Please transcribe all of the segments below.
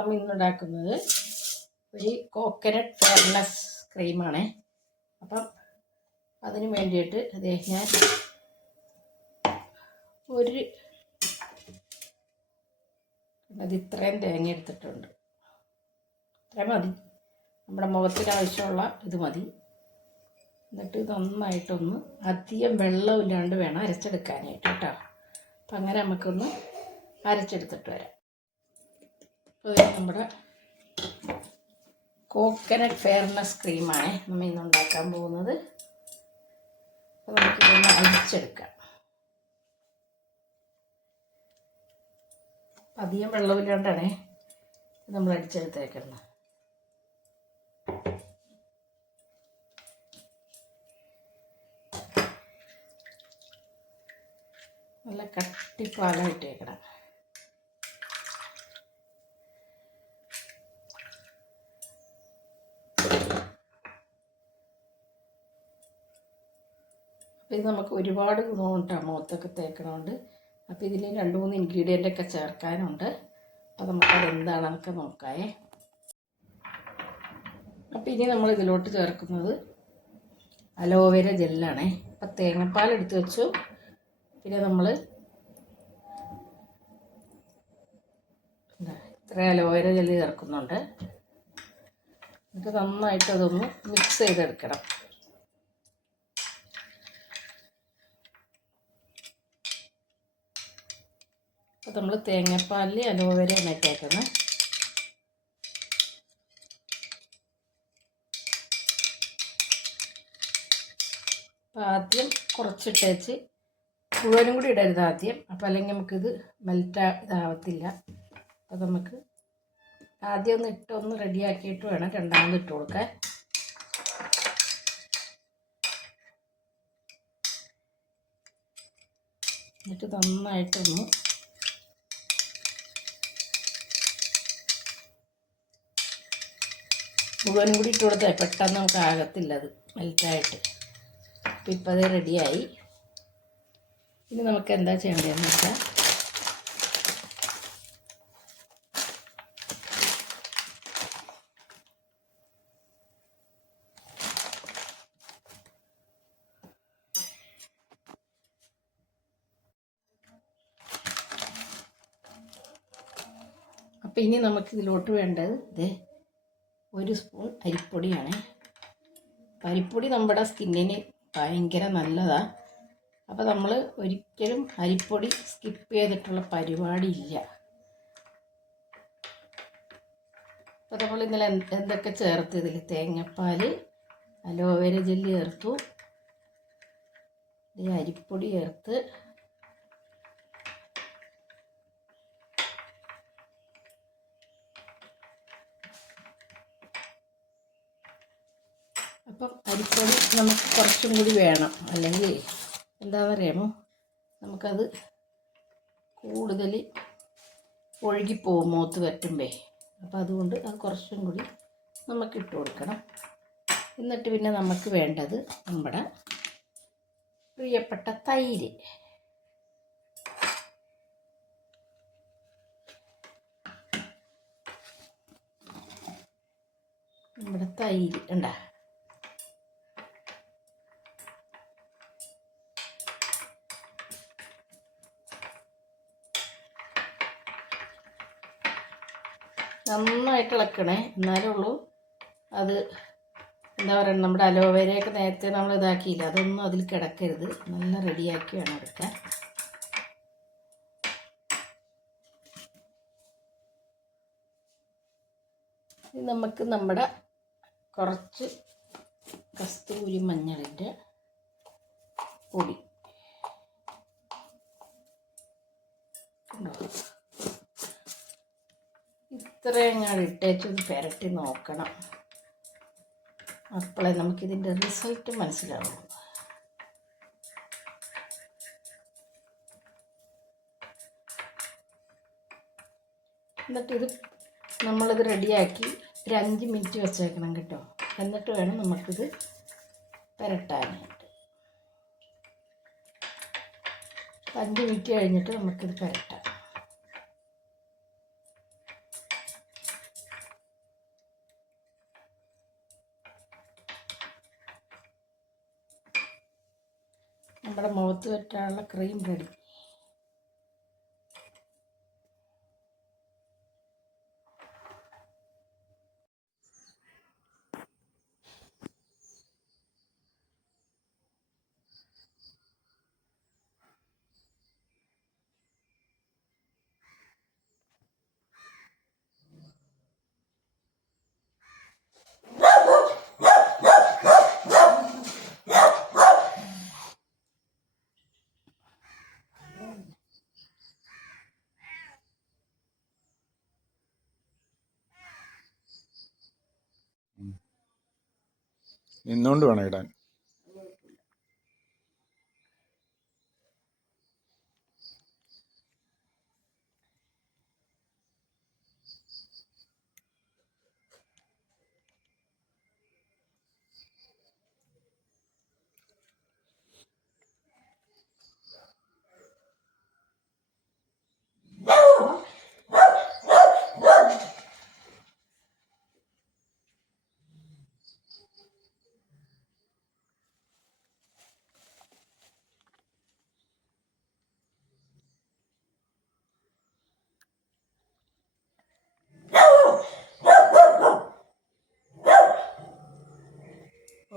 നമ്മൾ ഇന്നുണ്ടാക്കുന്നത് ഒരു coconut fairness ക്രീമാണ്. അപ്പം അതിന് വേണ്ടിയിട്ട് അതേ ഞാൻ ഒരു അത് ഇത്രയും തേങ്ങ എടുത്തിട്ടുണ്ട്. ഇത്ര മതി. നമ്മുടെ മുഖത്തിന് ആവശ്യമുള്ള ഇത് മതി. എന്നിട്ട് നന്നായിട്ടൊന്ന് അധികം വെള്ളമില്ലാണ്ട് വേണം അരച്ചെടുക്കാനായിട്ട് കേട്ടോ. അപ്പം അങ്ങനെ നമുക്കൊന്ന് അരച്ചെടുത്തിട്ട് വരാം. അപ്പോൾ നമ്മുടെ കോക്കനട്ട് ഫെയർനെസ് ക്രീമാണ് നമ്മൾ ഇന്ന് ഉണ്ടാക്കാൻ പോകുന്നത്. അപ്പോൾ നമുക്കിതൊന്ന് അരിച്ചെടുക്കാം. അധികം വെള്ളമില്ലാണ്ടാണേ നമ്മൾ അടിച്ചെടുത്തേക്കുന്നത് നല്ല കട്ടിപ്പാലായിട്ടേക്കണം. അപ്പോൾ ഇത് നമുക്ക് ഒരുപാട് ഗുണമുണ്ടാണ് മുഖത്തൊക്കെ തേക്കണമുണ്ട് അപ്പോൾ ഇതിൽ രണ്ട് മൂന്ന് ഇൻഗ്രീഡിയന്റ് ഒക്കെ ചേർക്കാനുണ്ട്. അപ്പോൾ നമുക്കത് എന്താണെന്നൊക്കെ നോക്കാമേ അപ്പോൾ ഇനി നമ്മൾ ഇതിലോട്ട് ചേർക്കുന്നത് അലോവേര ജെല്ലാണേ. അപ്പം തേങ്ങാപ്പാൽ എടുത്ത് വെച്ചു. പിന്നെ നമ്മൾ ഇത്ര അലോവേര ജെല്ല് ചേർക്കുന്നുണ്ട്. എന്നിട്ട് നന്നായിട്ട് അതൊന്ന് മിക്സ് ചെയ്തെടുക്കണം. അപ്പോൾ നമ്മൾ തേങ്ങാപ്പാലിൽ അലോവേര ഇട്ടേക്കുന്നത് അപ്പോൾ ആദ്യം കുറച്ചിട്ടേച്ച് മുഴുവനും കൂടി ഇടരുത് ആദ്യം. അപ്പോൾ അല്ലെങ്കിൽ നമുക്കിത് മെൽറ്റ് ഇതാവത്തില്ല. അപ്പോൾ നമുക്ക് ആദ്യം ഒന്ന് ഇട്ട് ഒന്ന് റെഡിയാക്കിയിട്ട് വേണം രണ്ടാമത് ഇട്ട് കൊടുക്കാൻ. എന്നിട്ട് നന്നായിട്ടൊന്ന് മുഴുവൻ കൂടി ഇട്ട് കൊടുത്താൽ പെട്ടെന്ന് നമുക്ക് ആകത്തില്ല അത് മെൽറ്റായിട്ട് അപ്പം ഇപ്പം അത് റെഡിയായി ഇനി നമുക്ക് എന്താ ചെയ്യേണ്ടതെന്ന് വെച്ചാൽ അപ്പം ഇനി നമുക്ക് ഇതിലോട്ട് വേണ്ടത് ഇതേ ഒരു സ്പൂൺ അരിപ്പൊടിയാണ്. അരിപ്പൊടി നമ്മുടെ സ്കിന്നിന് ഭയങ്കര നല്ലതാണ് അപ്പോൾ നമ്മൾ ഒരിക്കലും അരിപ്പൊടി സ്കിപ്പ് ചെയ്തിട്ടുള്ള പരിപാടിയില്ല. അപ്പോൾ നമ്മൾ ഇന്നലെ എന്തൊക്കെ ചേർത്ത് ഇതിൽ തേങ്ങാപ്പാൽ അലോവേര ജെല്ലി ചേർത്തു. അരിപ്പൊടി ചേർത്ത് അപ്പം അരിപ്പൊടി നമുക്ക് കുറച്ചും കൂടി വേണം. അല്ലെങ്കിൽ എന്താ പറയുമോ നമുക്കത് കൂടുതൽ ഒഴുകിപ്പോവും മൂത്ത് വറ്റുമ്പേ അപ്പം അതുകൊണ്ട് അത് കുറച്ചും കൂടി നമുക്ക് ഇട്ട് കൊടുക്കണം. എന്നിട്ട് പിന്നെ നമുക്ക് വേണ്ടത് നമ്മുടെ പ്രിയപ്പെട്ട തൈര്. നമ്മുടെ തൈര്. ഉണ്ടാ നന്നായിട്ട് ഇളക്കണേ. എന്നാലേ ഉള്ളൂ. അത് എന്താ പറയുക നമ്മുടെ അലോവേരയൊക്കെ നേരത്തെ നമ്മൾ ഇതാക്കിയില്ല അതൊന്നും അതിൽ കിടക്കരുത്. നല്ല റെഡിയാക്കി വേണം എടുക്കാൻ നമുക്ക് നമ്മുടെ കുറച്ച് കസ്തൂരി മഞ്ഞളിന്റെ പൊടി. കണ്ടോ? ഇത്രയും ഞാൻ ഇട്ടേച്ചൊന്ന് പുരട്ടി നോക്കണം. അപ്പോളെ നമുക്കിതിന്റെ റിസൾട്ട് മനസ്സിലാവുള്ളൂ. എന്നിട്ടിത് നമ്മളിത് റെഡിയാക്കി ഒരു അഞ്ച് മിനിറ്റ് വെച്ചേക്കണം കേട്ടോ. എന്നിട്ട് വേണം നമുക്കിത് പുരട്ടാനായിട്ട്. അഞ്ച് മിനിറ്റ് കഴിഞ്ഞിട്ട് നമുക്കിത് പുരട്ടാം നമ്മുടെ മുഖത്ത് പറ്റാനുള്ള ക്രീം റെഡി. നിന്നുകൊണ്ട് വേണം ഇടാൻ.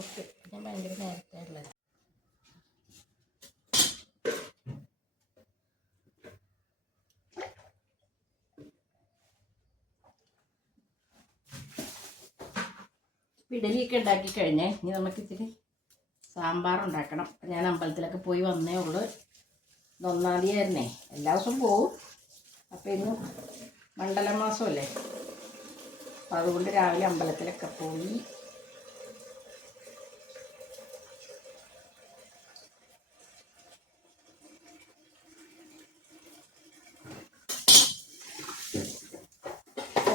ഓക്കെ ഞാൻ ഭയങ്കര നേരത്തെ ഇഡലിയൊക്കെ ഉണ്ടാക്കി കഴിഞ്ഞേ. ഇനി നമുക്ക് ഇത്തിരി സാമ്പാർ ഉണ്ടാക്കണം. ഞാൻ അമ്പലത്തിലൊക്കെ പോയി വന്നേ ഉള്ളൂ. ഒന്നാം തീയതി ആയിരുന്നേ എല്ലാ ദിവസവും പോവും. അപ്പം ഇന്ന് മണ്ഡലമാസമല്ലേ? അപ്പം അതുകൊണ്ട് രാവിലെ അമ്പലത്തിലൊക്കെ പോയി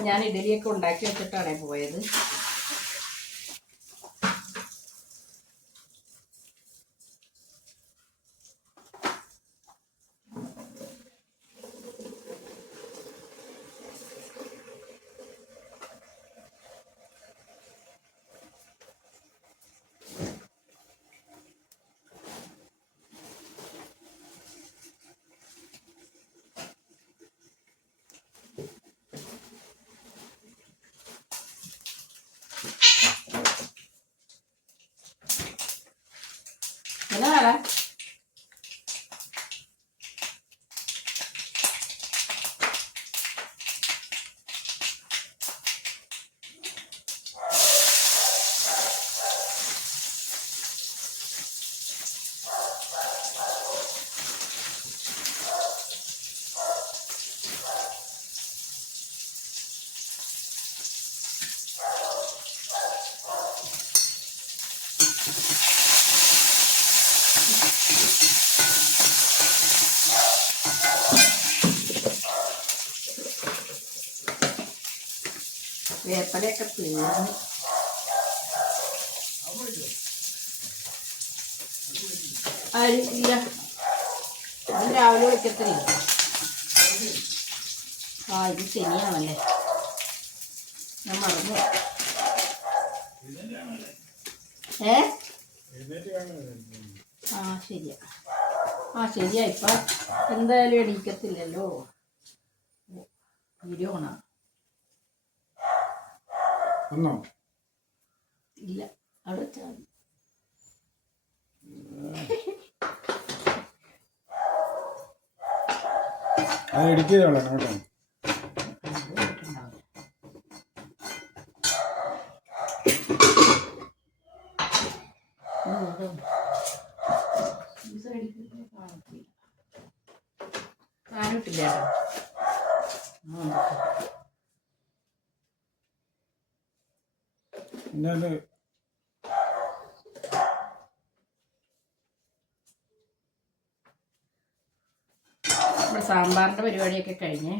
ഞാൻ ഇഡലിയൊക്കെ ഉണ്ടാക്കി വെച്ചിട്ടാണ് പോയത്. 来来来。വേപ്പലയൊക്കെ ആ ശരിയാ. ആ ശരിയാ. എന്തായാലും എണീക്കത്തില്ലല്ലോ. ഇരുവണ. ഒന്നോ ഇല്ല അവിടെ അത് ഇടിക്കുകയുള്ളൂ കേട്ടോ പോയിട്ടുണ്ടാവില്ല. ഉം, അതുണ്ട്. ഈ സൈഡിൽ കൂടെ കാണത്തില്ല. ഫാൻ ഇട്ടില്ല കേട്ടോ. അത് നമ്മുടെ സാമ്പാറിന്റെ പരിപാടിയൊക്കെ കഴിഞ്ഞേ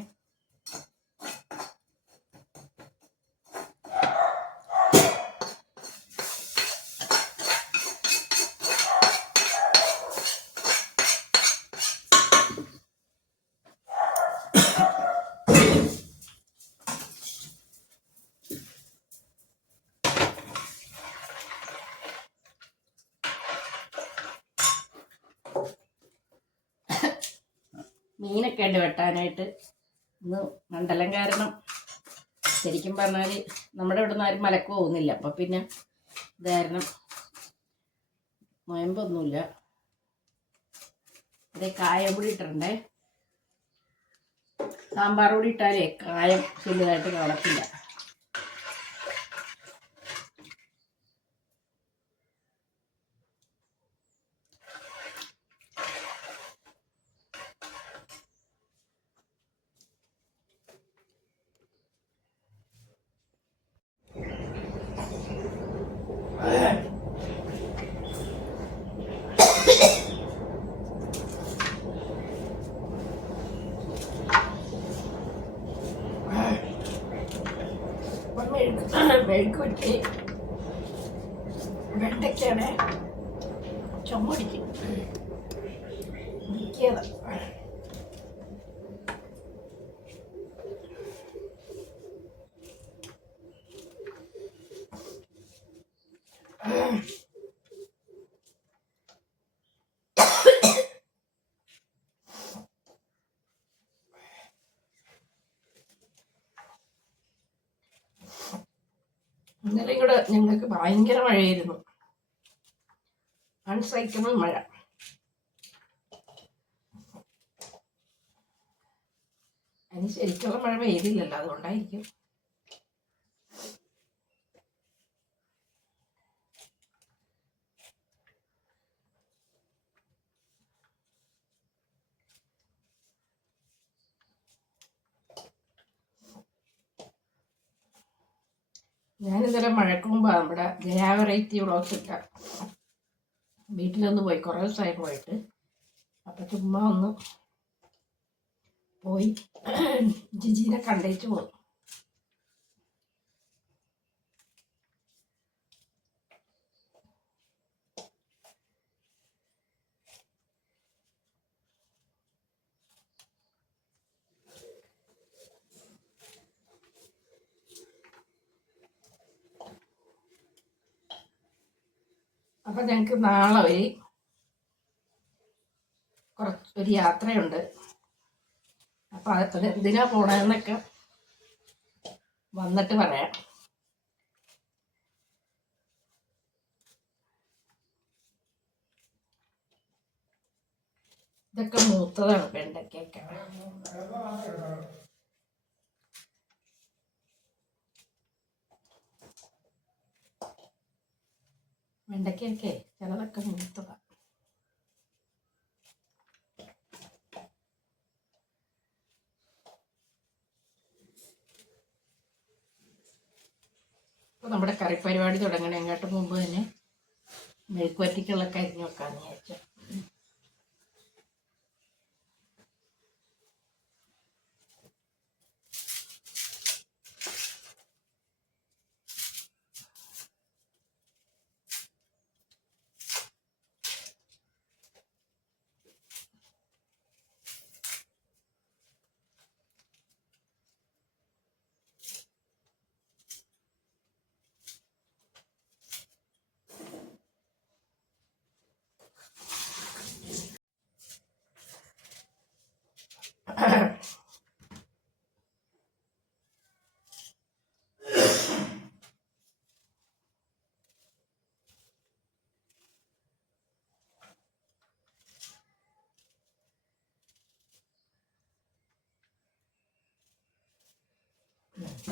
വെട്ടാനായിട്ട് ഇന്ന് മണ്ഡലം കാരണം ശരിക്കും പറഞ്ഞാൽ നമ്മുടെ ഇവിടെ നിന്ന് ആരും മലക്ക് പോകുന്നില്ല. അപ്പം പിന്നെ ഇത് കാരണം നോയമ്പൊന്നുമില്ല. അതേ കായം കൂടി ഇട്ടിട്ടുണ്ടേ. സാമ്പാർ കൂടി ഇട്ടാലേ കായം വലുതായിട്ട് കാണത്തില്ല. അപ്പം മെഴുക്ക് മെഴുക്ക് വെണ്ടയ്ക്കാണ് ചുമടിക്കും മിക്കത് ഇന്നലെ കൂടെ ഞങ്ങൾക്ക് ഭയങ്കര മഴയായിരുന്നു. അൺസൈക്കബിൾ മഴ. അതിന് ശരിക്കുള്ള മഴ പെയ്തില്ലല്ലോ അതുകൊണ്ടായിരിക്കും. ഞാനിന്നലെ മഴക്ക് മുമ്പ് നമ്മുടെ ജയാ വെറൈറ്റി വ്ളോഗ്സ് ഇട്ട വീട്ടിലൊന്ന് പോയി. കുറേ ദിവസമായി പോയിട്ട്. അപ്പം ചുമ്മാ ഒന്ന് പോയി. ജിജീനെ കണ്ടേച്ച് പോയി അപ്പം ഞങ്ങൾക്ക് നാളെ ഒരു കുറച്ച് ഒരു യാത്രയുണ്ട്. അപ്പം അത് എന്തിനാ പോണതെന്നൊക്കെ വന്നിട്ട് പറയാം. ഇതൊക്കെ മൂത്തതാണ് വെണ്ടയ്ക്കൊക്കെ വെണ്ടയ്ക്കൊക്കെ ചിലതൊക്കെ മൂത്തതാണ് നമ്മുടെ കറി പരിപാടി തുടങ്ങണേ. എങ്ങോട്ട് മുമ്പ് തന്നെ മെഴുക്കുവറ്റിക്കുള്ളൊക്കെ അരിഞ്ഞു വെക്കാമെന്ന് വിചാരിച്ചു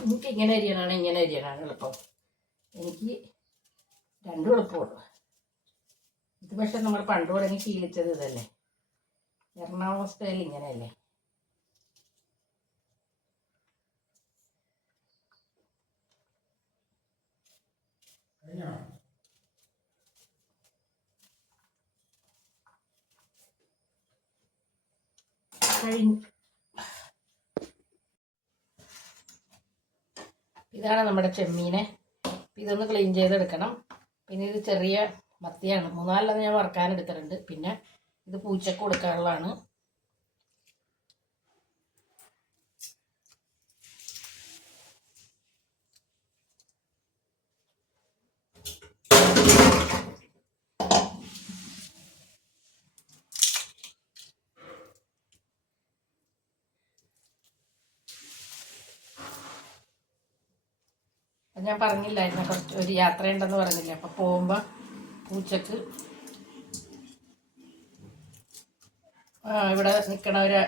എനിക്ക് ഇങ്ങനെ അരിയണാണ് ഇങ്ങനെ അരിയണാണ് എളുപ്പം. എനിക്ക് രണ്ടും എളുപ്പമുള്ളൂ ഇത് പക്ഷെ നമ്മൾ പണ്ട് തുടങ്ങി ശീലിച്ചത് ഇതല്ലേ. എറണാകുളം സ്റ്റൈൽ ഇങ്ങനെയല്ലേ. കഴിഞ്ഞോ. ഇതാണ് നമ്മുടെ ചെമ്മീനെ. ഇതൊന്ന് ക്ലീൻ ചെയ്തെടുക്കണം. പിന്നെ ഇത് ചെറിയ മത്തിയാണ്. മൂന്നാലെണ്ണം ഞാൻ വറുക്കാൻ എടുത്തിട്ടുണ്ട് പിന്നെ ഇത് പൂച്ചക്ക് കൊടുക്കാനുള്ളതാണ്. ഞാൻ പറഞ്ഞില്ലായിരുന്നു കുറച്ച് ഒരു യാത്രയുണ്ടെന്ന് പറഞ്ഞില്ലേ. അപ്പം പോകുമ്പോൾ പൂച്ചക്ക് ഇവിടെ നിൽക്കണ ഒരു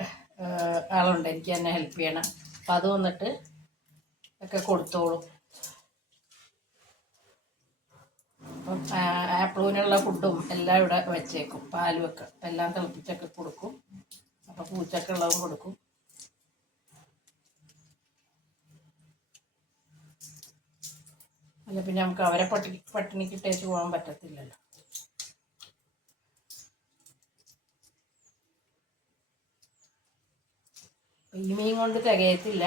ആളുണ്ട് എനിക്ക് എന്നെ ഹെൽപ്പ് ചെയ്യണം. അപ്പം അത് വന്നിട്ട് ഒക്കെ കൊടുത്തോളും. അപ്പം ആപ്പിളിനുള്ള ഫുഡും എല്ലാം ഇവിടെ വെച്ചേക്കും. പാലും ഒക്കെ എല്ലാം തിളപ്പിച്ചൊക്കെ കൊടുക്കും. അപ്പം പൂച്ചക്കുള്ളതും കൊടുക്കും. അല്ല പിന്നെ നമുക്ക് അവരെ പട്ടി പട്ടിണിക്ക് ഇട്ടേച്ച് പോകാൻ പറ്റത്തില്ലല്ലോ. ഈ മീൻ കൊണ്ട് തികയത്തില്ല.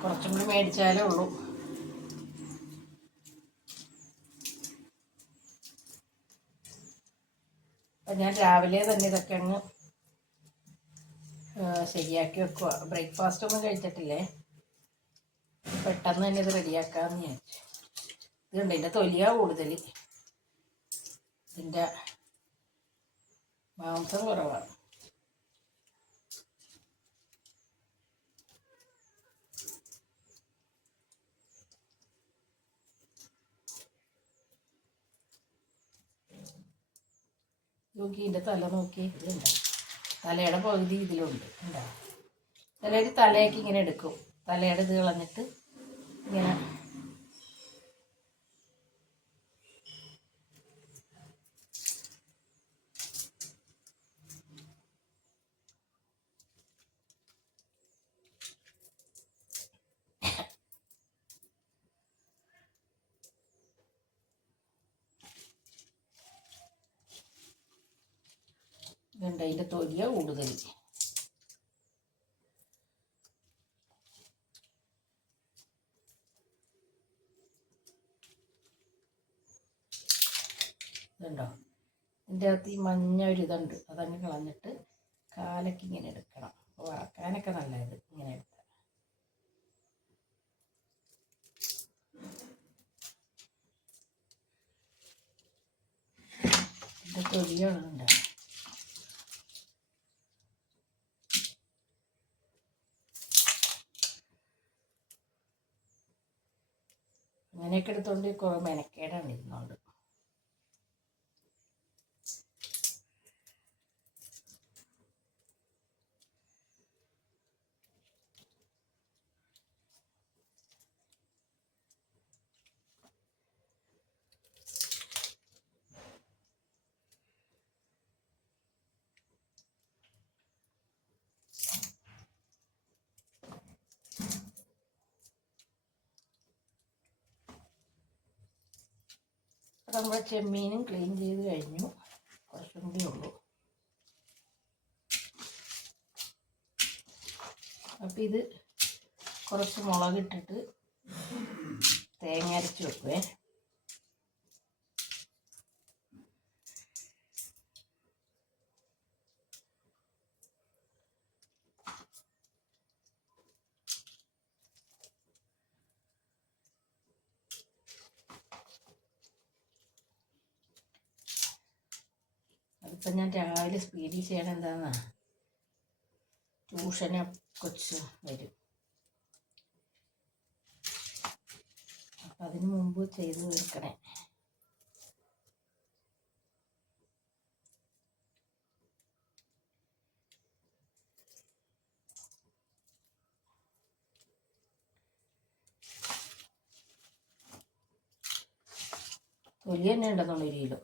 കുറച്ചും കൂടി മേടിച്ചാലേ ഉള്ളൂ. ഞാൻ രാവിലെ തന്നെ ഇതൊക്കെ അങ്ങ് ശരിയാക്കി വെക്കുക ബ്രേക്ക്ഫാസ്റ്റ് ഒന്നും കഴിച്ചിട്ടില്ലേ? പെട്ടെന്ന് തന്നെ ഇത് റെഡിയാക്കാമെന്ന് വിചാരിച്ചു. ഇതുണ്ട് ഇതിന്റെ തൊലിയാ കൂടുതൽ ഇതിന്റെ മാംസം കുറവാണ് നോക്കി ഇതിന്റെ തല നോക്കി. ഇതുണ്ട് തലയുടെ പകുതി ഇതിലുണ്ട്. ഉണ്ടാവും തലയുടെ തലയൊക്കെ ഇങ്ങനെ എടുക്കും. തലയുടെ ഇത് കളഞ്ഞിട്ട് ഇങ്ങനെ ഇതുണ്ട് അതിന്റെ തൊലിയ കൂടുതൽ ഇതുണ്ടോ? ഇതിന്റെ അകത്ത് ഈ മഞ്ഞ ഒരു ഇതുണ്ട്. അതങ്ങ് കളഞ്ഞിട്ട് കാലൊക്കെ ഇങ്ങനെ എടുക്കണം. വറക്കാനൊക്കെ നല്ലത് ഇങ്ങനെ എടുത്താൽ ഇതിന്റെ തൊലിയാണ് അങ്ങനെയൊക്കെ എടുത്തോണ്ട് കുറേ മെനക്കേടാണ്. ഇരുന്നോണ്ട് അപ്പോൾ നമ്മുടെ ചെമ്മീനും ക്ലീൻ ചെയ്ത് കഴിഞ്ഞു. കുറച്ചും കൂടി ഉള്ളൂ. അപ്പം ഇത് കുറച്ച് മുളകിട്ടിട്ട് തേങ്ങ അരച്ച് വെക്കുവേ. അതിപ്പം ഞാൻ രാവിലെ സ്പീഡിൽ ചെയ്യണം എന്താണെന്നാ ട്യൂഷന് കൊച്ച് വരും. അപ്പം അതിന് മുമ്പ് ചെയ്ത് തീർക്കണേ. തൊലി തന്നെ ഉണ്ടെന്നുള്ള ഒരു കിലോ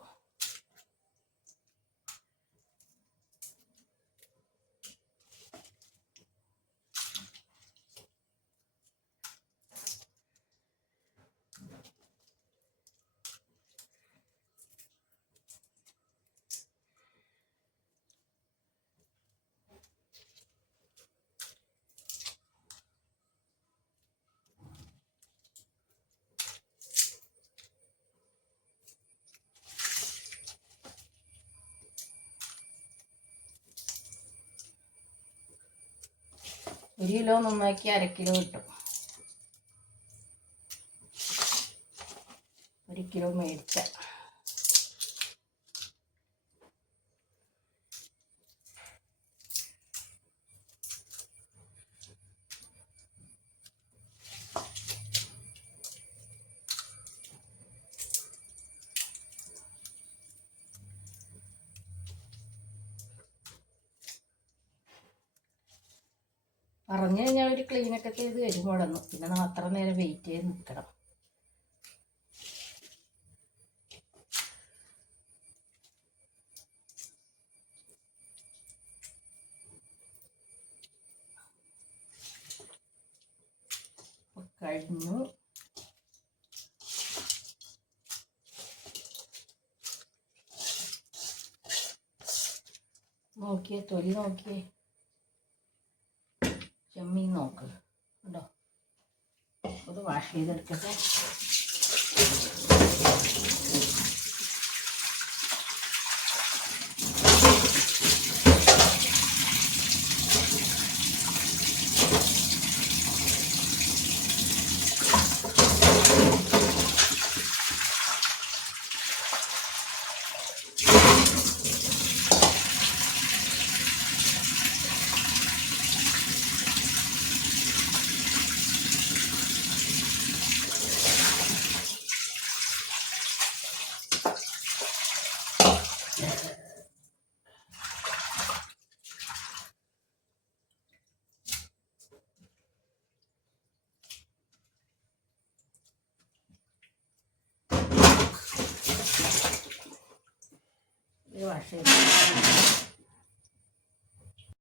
ഒരു കിലോ നന്നാക്കി അര കിലോ കിട്ടും ഒരു കിലോ മേടിച്ച ഒരു ഇത് ചെയ്ത് വരും പിന്നെ നമ്മൾ അത്ര നേരം വെയിറ്റ് ചെയ്ത് നിൽക്കണം. കഴിഞ്ഞു. നോക്കിയേ തൊലി നോക്കിയേ. ചെമ്മീൻ നോക്ക്. ഉണ്ടോ അത് വാഷ് ചെയ്തെടുക്കട്ടെ?